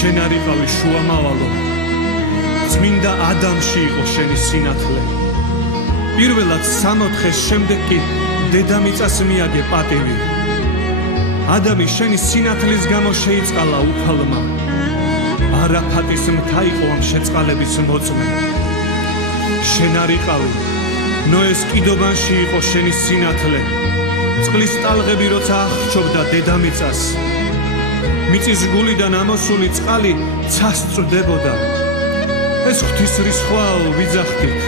შენ არ იყავი შუამავალო, წმინდა ადამში იყო შენი სინათლე. პირველად 60 დღეს შემდეგ კი დედამიწას მიაგე პატივი. ადამი შენი სინათლის გამო შეიწყალა უფალმა. არაფატის მთა იყო ამ შეწყალების მოწმე. შენ არ იყავი, ნოეს კიდობანში იყო შენი სინათლე. წყლის ტალღები როცა აღრჩობდა დედამიწას, მიწის გულიდან ამოსული წყალი ცას წვდებოდა. ეს ღვთისრისხვაო ვიძახდით.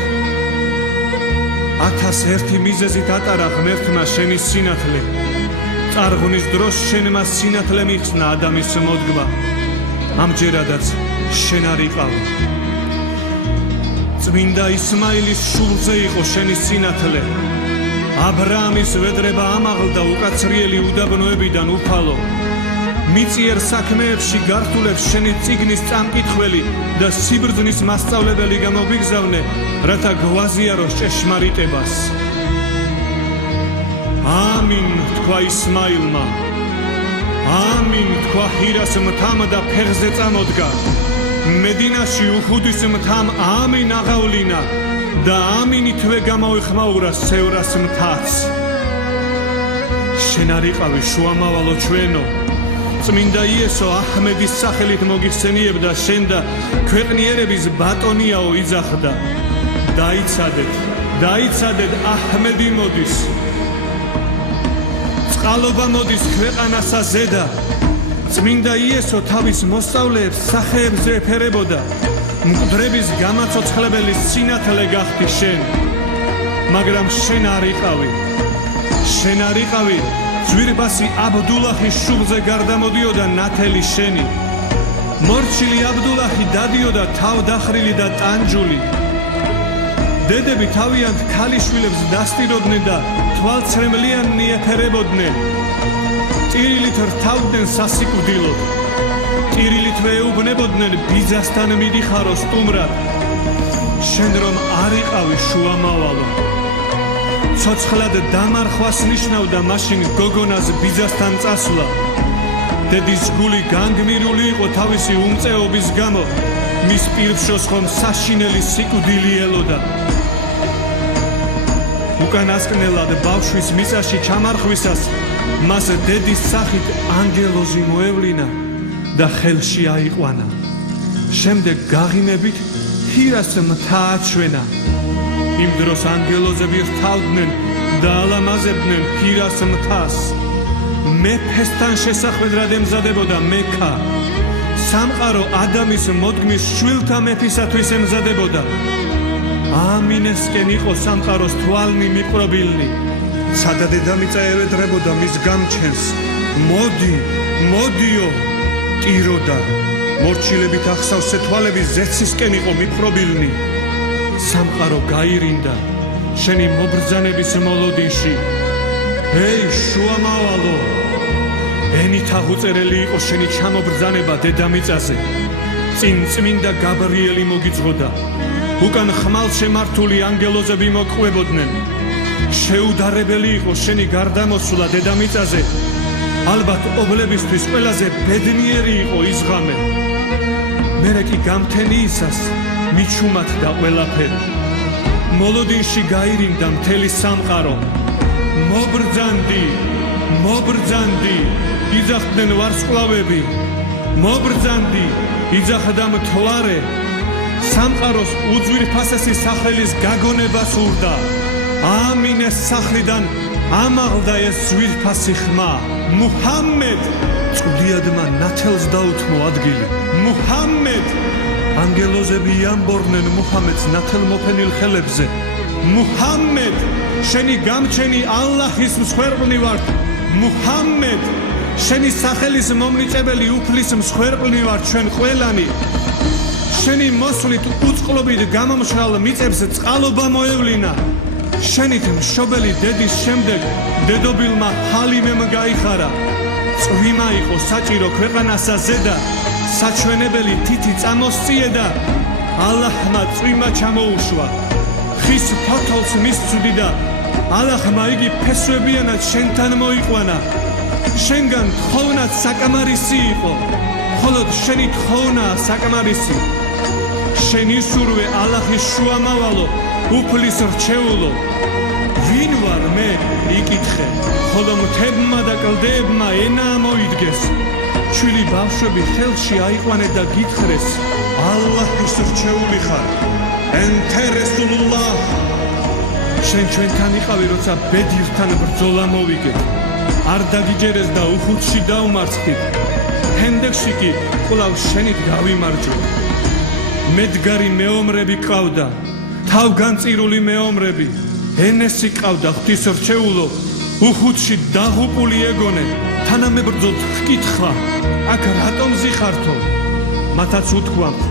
1001 მიზეზით ატარა ღმერთმა შენი სინათლე. წარღვნის დროს შენმა სინათლე მიხსნა ადამის მოდგმა. ამჯერადაც შენ არ იყავი. წმინდა ისმაილის შუბლზე იყო შენი სინათლე. აბრაამის ვედრება ამაღლდა უკაცრიელი უდაბნოებიდან უფალო. მიწიერ საქმეებში გართულებს შენი წიგნის წამკითხველი და სიბრძნის მასწავლებელი გამოგვიგზავნე, რათა გვაზიაროს ჭეშმარიტებას. ამინ თქვა ისმაილმა. ამინ თქვა ჰირას მთამ და ფეხზე წამოდგა. მედინაში უხუდის მთამ ამინ აღავლინა და ამინითვე გამოეხმაურა სევრას მთაც. შენ არ იყავი შუამავალო ჩვენო, წმინდა იესო აჰმედის სახელით მოგიხსენიებდა შენ და ქვეყნიერების ბატონიაო იძახდა. დაიცადეთ აჰმედი მოდის. წყალობა მოდის ქვეყანასა ზედა. წმინდა იესო თავის მოსწავლეებს სახეებზე ეფერებოდა. მკვდრების გამაცოცხლებელი სინათლე გახდი შენ. მაგრამ შენ არ იყავი. ძვირბასი აბდულაჰის შუბლზე გარდამოდიოდა ნათელი შენი. მორჩილი აბდულაჰი დადიოდა თავდახრილი და ტანჯული. დედები თავიანთ ქალიშვილებს დასტიროდნენ და თვალცრემლიანნი ეფერებოდნენ. ტირილით რთავდნენ სასიკვდილოდ. ტირილითვე ეუბნებოდნენ ბიძასთან მიდიხარო სტუმრად. შენ რომ არ იყავი შუამავალო, ცოცხლად დამარხვას ნიშნავდა მაშინ გოგონას ბიძასთან წასვლა. დედის გული განგმირული იყო თავისი უმწეობის გამო, მის პირშოს ხომ საშინელი სიკვდილი ელოდა. უკანასკნელად ბავშვის მიწაში ჩამარხვისას მას დედის სახით ანგელოზი მოევლინა და ხელში აიყვანა. შემდეგ გაღიმებით ჰირას მთა აჩვენა. იმ დროს ანგელოზები რთავდნენ და ალამაზებდნენ ჰირას მთას. მეფესთან შესახვედრად ემზადებოდა მექა. სამყარო ადამის მოდგმის შვილთა მეფისათვის ემზადებოდა. ამინესკენ იყო სამყაროს თვალნი მიყრობილნი. სადა დედამიწა ევედრებოდა მის გამჩენს. მოდიო ტიროდა. მორჩილებით ახსავსე თვალები ზეცისკენ იყო მიყრობილნი. სამყარო გაირინდა შენი მობრძანების მოლოდინში. ეი შუამავალო, ენით აღუწერელი იყო შენი ჩამობრძანება დედამიწაზე. წინ წმინდა გაბრიელი მოგიძღოდა. უკან ხმალშემართული ანგელოზები მოყვებოდნენ. შეუდარებელი იყო შენი გარდამოსვლა დედამიწაზე. ალბათ ობლებისთვის ყველაზე ბედნიერი იყო ის ღამე. მერე კი გამთენიისას მიჩუმათდა ყველაფერი. მოლოდინში გაირინდა მთელი სამყარო. მობრძანდი, იძახდნენ ვარსკვლავები. მობრძანდი, იძახდა მთვარე. სამყაროს უძვირფასესი სახელის გაგონება სურდა. ამინეს სახლიდან ამაღლდა ეს ძვირფასი ხმა. მუჰამედ, წვდიადმა ნათელს დაუთმო ადგილი. მუჰამედ, ანგელოზები ამბორდნენ მუჰამედს ნათელმოფენილ ხელებზე. მუჰამედ, შენი გამჩენი ალლაჰის მსხვერპლი ვართ. მუჰამედ, შენი სახელის მომნიჭებელი უფლის მსხვერპლი ვართ ჩვენ ყველანი. შენი მოსვლით უწყლობით გამომშრალ მიწებს წყალობა მოევლინა. შენით მშობელი დედის შემდეგ დედობილმა ჰალიმემ გაიხარა. წვიმა იყო საჭირო ქვეყანასა ზედა, საჩვენებელი თითი წამოსწიედა. ალლაჰმა წვიმა ჩამოუშვა. ხის ფოთოლს მისცვდი და ალლაჰმა იგი ფესვებიანად შენთან მოიყვანა. შენგან ხოვნად საკამარისი იყო. მხოლოდ შენი თხოვნაა საკმარისი შენი სურვე ალლაჰის შუამავალო უფლის რჩეულო ვინ ვარ მე იკითხე ხოლო მთებმა და კლდებმა ენა მოიდგეს ჩვილი ბავშვები ხელში აიყვანე და გითხრეს ალლაჰის რჩეული ხარ ენთე რესულულლაჰ შენ ჩვენთან იყავი როცა ბედირთან ბრძოლა მოვიგეთ არ დაგიჯერეს და უხუთში დავმარცხდით ჰენდექსი კი კვლავ შენით გავიმარჯვე მედგარი მეომრები ყავდა თავგანწირული მეომრები ენესი ყავდა ღვთისრჩეულო უხუთში დაღუპული ეგონე თანამებრძოლთ ჰკითხა აქ რატომ ზიხართო მათაც უთქვამთ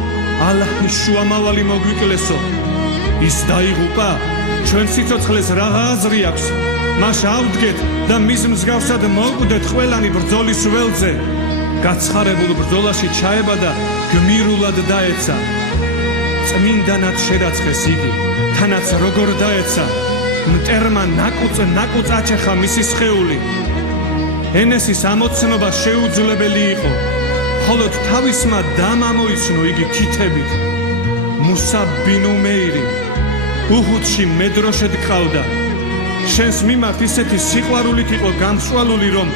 ალლაჰის შუამავალი მოგვიკლესო ის დაიღუპა ჩვენ სიცოცხლეს რაღა აზრი აქვს მას ავდგეთ და მის მსგავსად მოვკვდეთ ყველანი ბრძოლის ველზე გაცხარებულ ბრძოლაში ჩაება და გმირულად დაეცა წმინდანად შერაცხეს იგი თანაც როგორ დაეცა მტერმა ნაკუწ აჩეხა მისი სხეული ენესის ამოცნობა შეუძლებელი იყო მხოლოდ თავისმა დამამოიცნო იგი თითებით მუსაბ ბინ უმეირი უჰუდში მედროშედ ყავდა შენს მიმართ ისეთი სიყვარულით იყო გამსვალული რომ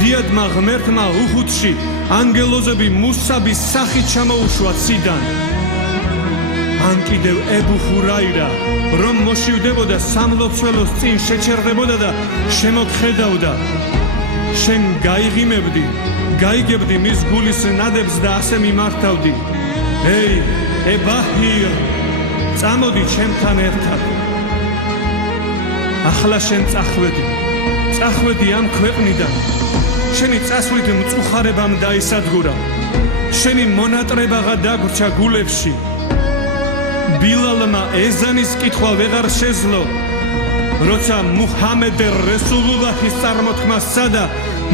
დიადმა ღმერთმა უჰუდში ანგელოზები მუსაბის სახით ჩამოუშვა ციდან ან კიდევ ებუ ჰურაირა რომ მოშივდებოდა სამლოცველოს წინ შეჩერდებოდა და შემოგხედავდა შენ გაიგებდი მის გულის ნადებს და ასე მიმართავდი ეი ებაჰირ წამოდი ჩემთან ერთად ახლა შენ წახვედი ამ ქვეყნიდან შენი წასვლით მწუხარებამ დაისადგურა შენი მონატრებაღა დაგვრჩა გულებში ბილალმა ეზანის კითხვა ვეღარ შეძლო როცა მუჰამედ რესულულაჰის წარმოთქმა სცადა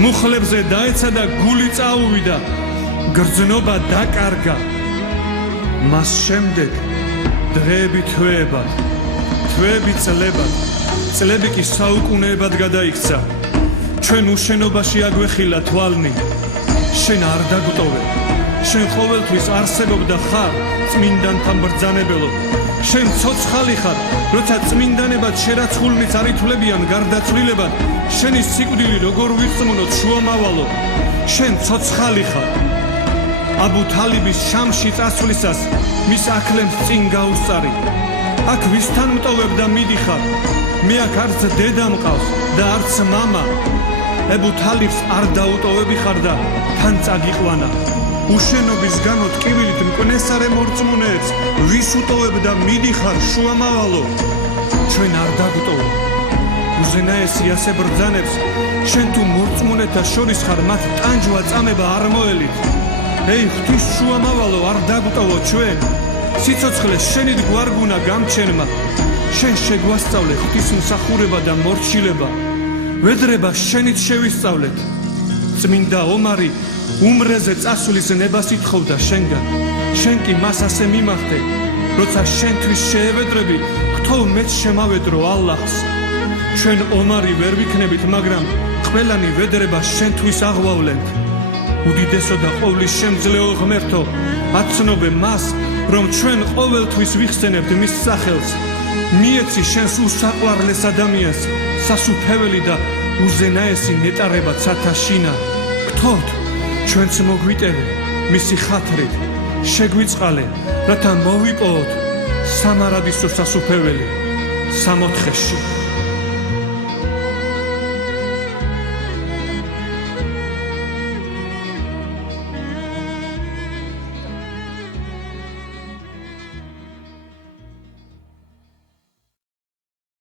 მუხლებზე დაეცა და გული წაუვიდა გრძნობა დაკარგა მას შემდეგ დღეები თვეებად თვეები წლები კი საუკუნეებად გადაიქცა ჩვენ უშენობაში აგვეხილა თვალნი შენ არ დაგტოვე შენ ყოველთვის არსებობდა ხარ წმინდანთან ბრძანებელო შენ ცოცხალი ხარ როცა წმინდანებად შერაცხულნიც არ ითვლებიან გარდაცვლილებად შენი სიკვდილი როგორ ვირწმუნოთ შუამავალო შენ ცოცხალი ხარ აბუ თალიბის შამში წასვლისას მის აქლემს წინ გაუსწარი აქ ვისთან მტოვებ და მიდიხარ მე აქ არც დედა მყავს და არც მამა ებუ თალიბს არ დაუტოვები ხარ და თან წაგიყვანა უშენობის გამო ტკივილით მკნესარე მორწმუნეებს ვის უტოვებ და მიდიხარ შუამავალო ჩვენ არ დაგტოვო უზენაესი ასე ბრძანებს შენ თუ მორწმუნეთა შორის ხარ მათ ტანჯვა წამება არ მოელით ეი ღვთის შუამავალო არ დაგტოვო ჩვენ სიცოცხლე შენით გვარგუნა გამჩენმა შენ შეგვასწავლე ღვთის მსახურება და მორჩილება ვედრება შენით შევისწავლეთ წმინდა ომარი უმრეზე წასვლის ნებას ითხოვდა შენგან შენ კი მას ასე მიმახდე როცა შენთვის შეევედრები გთხოვ მეც შემავედრო ალლაჰს ჩვენ ომარი ვერ ვიქნებით მაგრამ ყველანი ვედრება შენთვის აღვავლენთ უდიდესო და ყოვლის შემძლეო ღმერთო აცნობე მას რომ ჩვენ ყოველთვის ვიხსენებთ მის სახელს მიეცი შენს უსაყვარლეს ადამიანს სასუფეველი და უზენაესი ნეტარება ცათაშინა გთხოვთ ჩვენც მოგვიტევე მისი ხათრით შეგვიწყალე რათა მოვიპოვოთ სამარადისო სასუფეველი სამოთხეში